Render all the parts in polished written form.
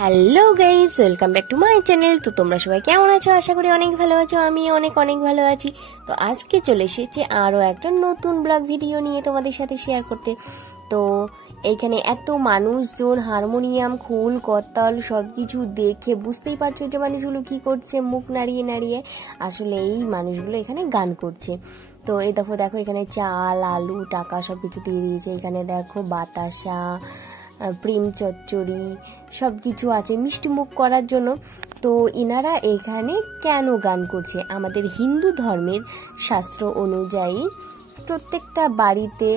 Hello guys, welcome back to my channel. তো তোমরা সবাই কেমন আছো? আশা করি অনেক ভালো আছো। আমি অনেক ভালো আছি। তো আজকে চলে এসেছি আরও একটা নতুন ব্লগ ভিডিও নিয়ে তোমাদের সাথে শেয়ার করতে। তো এইখানে এত মানুষজন, হারমোনিয়াম, খোল, করতাল সব কিছু দেখে বুঝতেই পারছো যে মানুষগুলো কি করছে, মুখ নাড়িয়ে নাড়িয়ে। আসলে এই মানুষগুলো এখানে গান করছে। তো এই দেখো এখানে চাল, আলু, টাকা সব কিছু দিয়ে দিয়েছে। এখানে দেখো বাতাসা, প্রেম চচ্চড়ি সব কিছু আছে মিষ্টি মুখ করার জন্য। তো ইনারা এখানে কেন গান করছে? আমাদের হিন্দু ধর্মের শাস্ত্র অনুযায়ী প্রত্যেকটা বাড়িতে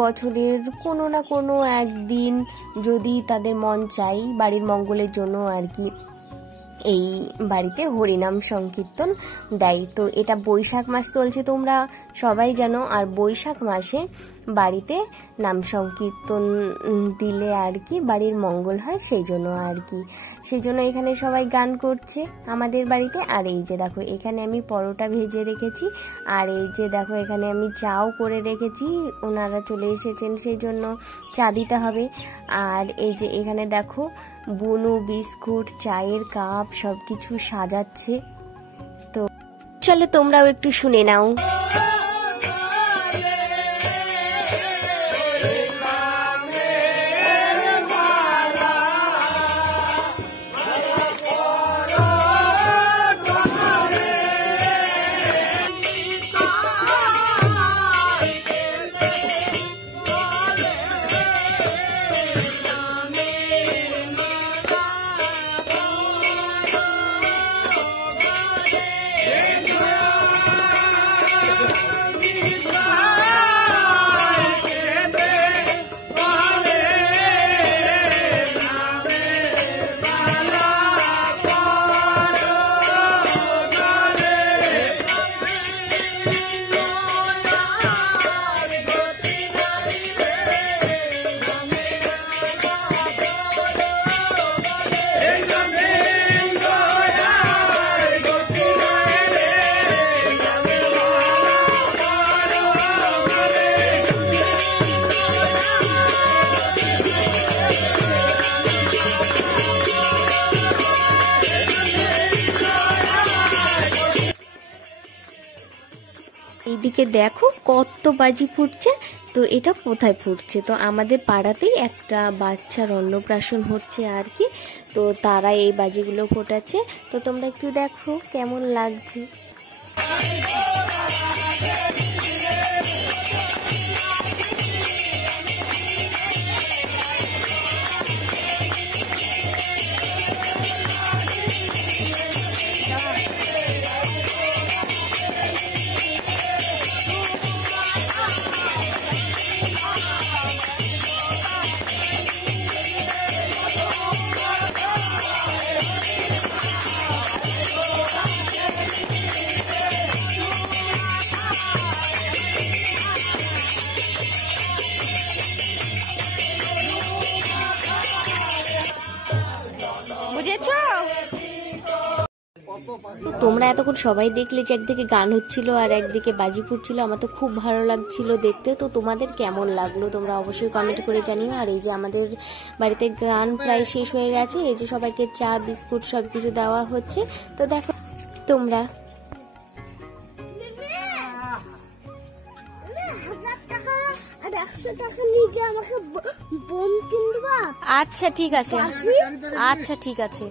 বছরের কোনো না কোনো একদিন যদি তাদের মন চাই বাড়ির মঙ্গলের জন্য আর কি, এই বাড়িতে হরিনাম সংকীর্তন দেয়। তো এটা বৈশাখ মাস চলছে, তোমরা সবাই জানো। আর বৈশাখ মাসে বাড়িতে নাম সংকীর্তন দিলে আর কি বাড়ির মঙ্গল হয়, সেই জন্য আর কি, সেই জন্য এখানে সবাই গান করছে আমাদের বাড়িতে। আর এই যে দেখো এখানে আমি পরোটা ভেজে রেখেছি, আর এই যে দেখো এখানে আমি চাও করে রেখেছি। ওনারা চলে এসেছেন সেই জন্য চা দিতে হবে। আর এই যে এখানে দেখো বুনু বিস্কুট, চায়ের কাপ সব কিছু সাজাচ্ছে। তো চলো তোমরাও একটু শুনে নাও। এইদিকে দেখো কত বাজি ফুটছে। তো এটা কোথায় ফুটছে? তো আমাদের পাড়াতেই একটা বাচ্চার অন্নপ্রাশন হচ্ছে আর কি। তো তারা এই বাজিগুলো ফোটাচ্ছে। তো তোমরা একটু দেখো কেমন লাগছে। তো তোমরা এতক্ষণ সবাই দেখলে যে একদিকে গান হচ্ছিল আর একদিকে বাজি ফুটছিল। আমার তো খুব ভালো লাগছিল দেখতে। তো তোমাদের কেমন লাগলো তোমরা অবশ্যই কমেন্ট করে জানিও। আর এই যে আমাদের বাড়িতে গান প্রায় শেষ হয়ে গেছে। এই যে সবাইকে চা বিস্কুট সব কিছু দেওয়া হচ্ছে। তো দেখো তোমরা। আচ্ছা ঠিক আছে, আচ্ছা ঠিক আছে।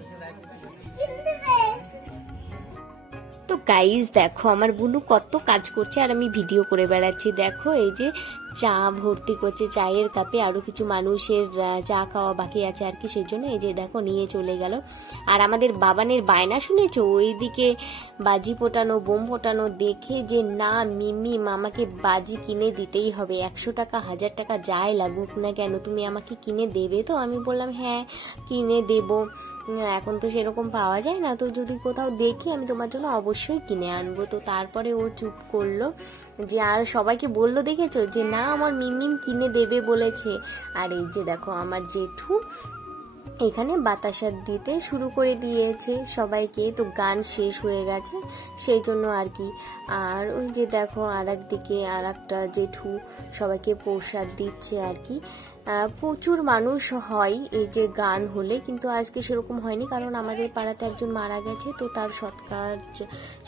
তো গাইজ দেখো আমার বুনু কত কাজ করছে আর আমি ভিডিও করে বেড়াচ্ছি। দেখো এই যে চা ভর্তি করছে চায়ের কাপে, আরো কিছু মানুষের চা খাওয়া বাকি আছে আর কি, সেই জন্য এই যে দেখো নিয়ে চলে গেল। আর আমাদের বাবানের বায়না শুনেছো, ওইদিকে বাজি ফোটানো, বোম ফোটানো দেখে যে না মিমি মামাকে বাজি কিনে দিতেই হবে, 100 টাকা 1000 টাকা যাই লাগুক না কেন তুমি আমাকে কিনে দেবে। তো আমি বললাম হ্যাঁ কিনে দেবো, এখন তো সেরকম পাওয়া যায় না, তো যদি কোথাও দেখি আমি তোমার জন্য অবশ্যই কিনে আনবো। তো তারপরে ও চুপ করলো যে, আর সবাইকে বললো দেখেছো যে না আমার মিমিম কিনে দেবে বলেছে। আর এই যে দেখো আমার জেঠু এখানে বাতাসা দিতে শুরু করে দিয়েছে সবাইকে। তো গান শেষ হয়ে গেছে সেই জন্য আর কি। আর ওই যে দেখো আর একদিকে আর একটা জেঠু সবাইকে প্রসাদ দিচ্ছে আর কি। প্রচুর মানুষ হয় এই যে গান হলে, কিন্তু আজকে সেরকম হয়নি, কারণ আমাদের পাড়াতে একজন মারা গেছে, তো তার সৎকার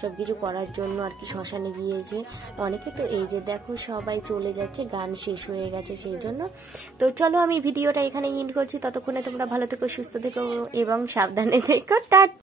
সবকিছু করার জন্য আর কি শ্মশানে গিয়েছে অনেকে। তো এই যে দেখো সবাই চলে যাচ্ছে, গান শেষ হয়ে গেছে সেই জন্য। তো চলো আমি ভিডিওটা এখানে এন্ড করছি, ততক্ষণে তোমরা ভালো থেকো, সুস্থ থেকো এবং সাবধানে থেকো। টাটা।